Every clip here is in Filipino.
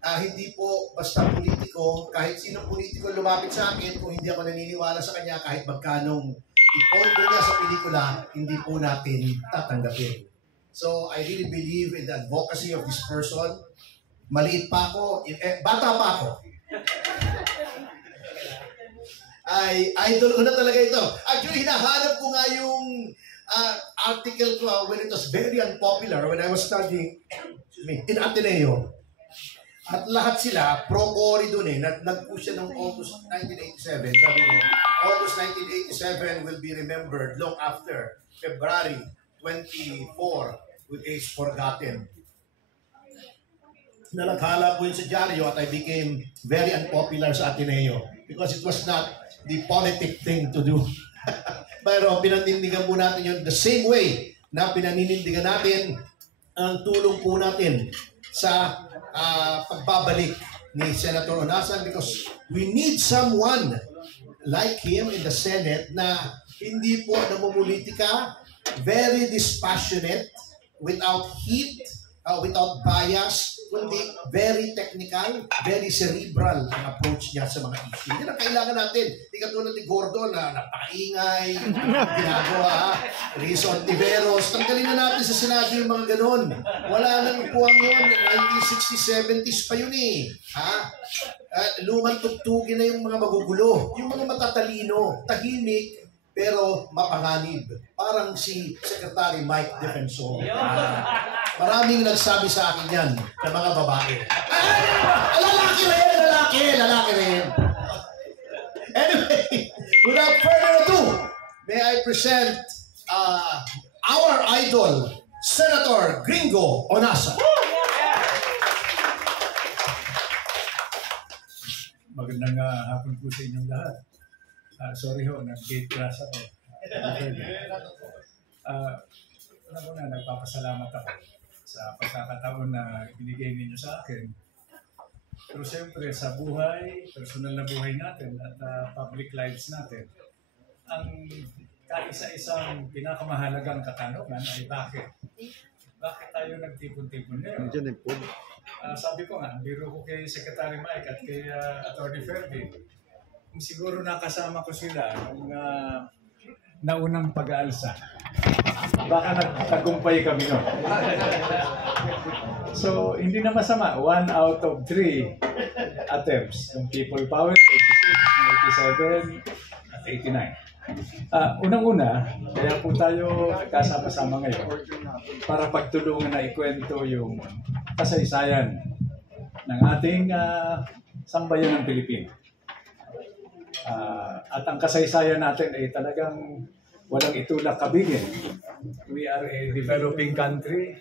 Hindi po basta politiko, kahit sinong politiko lumapit sa akin, kung hindi ako naniniwala sa kanya, kahit magkanong ipondo niya sa pelikula, hindi po natin tatanggapin. So, I really believe in the advocacy of this person. Maliit pa ako, bata pa ako. Ay, idol ko na talaga ito. Actually, hinahanap ko nga yung article ko when it was very unpopular, when I was studying in Ateneo. At lahat sila, pro-Cory dun eh. Nag-push siya ng August 1987. Sabi ko, August 1987 will be remembered long after February 24 with age forgotten. Nalaghala po yun sa dyaryo at I became very unpopular sa Ateneo because it was not the politic thing to do. Pero pinanindigan po natin yun the same way na pinaninindigan natin ang tulong po natin sa pagbabalik ni Senator Honasan because we need someone like him in the Senate na hindi po namumulitika, very dispassionate, without heat, without bias, kundi very technical, very cerebral ang approach niya sa mga issue. Yan ang kailangan natin. Hindi katulad ni Gordon na napakaingay, ginagawa, Rizon Tiveros. Tanggalin na natin sa Senado yung mga ganon. Wala nang upuan yun. 1960s, 70s pa yun eh. Lumang tugtugin na yung mga magugulo. Yung mga matatalino, tahimik, pero mapanganib. Parang si Secretary Mike Defensor. Maraming nagsabi sa akin yan ng mga babae. Lalaki rin. Anyway, without further ado, may I present our idol, Senator Gringo Honasan. Magandang hapon po sa inyong lahat. Sorry ho, nag-gate crash ako. Una, nagpapasalamat ako sa pagkakataon na binigay ninyo sa akin. Pero siyempre sa buhay, personal na buhay natin at public lives natin, ang kaisa-isang pinakamahalagang katanungan ay bakit? Bakit tayo nagtipon-tipon ngayon? Sabi ko nga, biro ko kay Secretary Mike at kay Attorney Ferdy, kung siguro nakasama ko sila nung naunang pag-aalsa, baka nagtagumpay kami no. So, hindi na masama. 1 out of 3 attempts. Yung People Power, 86, 87, at 89. Unang-una, kaya po tayo kasama-sama ngayon para pagtulungan na ikwento yung kasaysayan ng ating sambayan ng Pilipino. At ang kasaysayan natin ay talagang walang itulak kabigin. We are a developing country,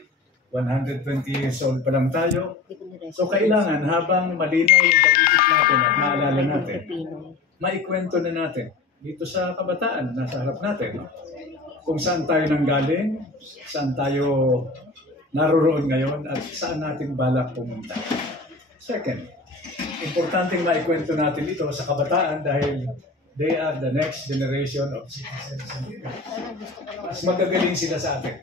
120 years old pa lang tayo. So kailangan habang malinaw yung pag-isip natin at maalala natin, maikwento na natin dito sa kabataan, nasa harap natin, kung saan tayo nanggaling, saan tayo naroroon ngayon, at saan natin balak pumunta. Second, importanteng maikwento natin ito sa kabataan dahil they are the next generation of citizens. Mas magagaling sila sa atin.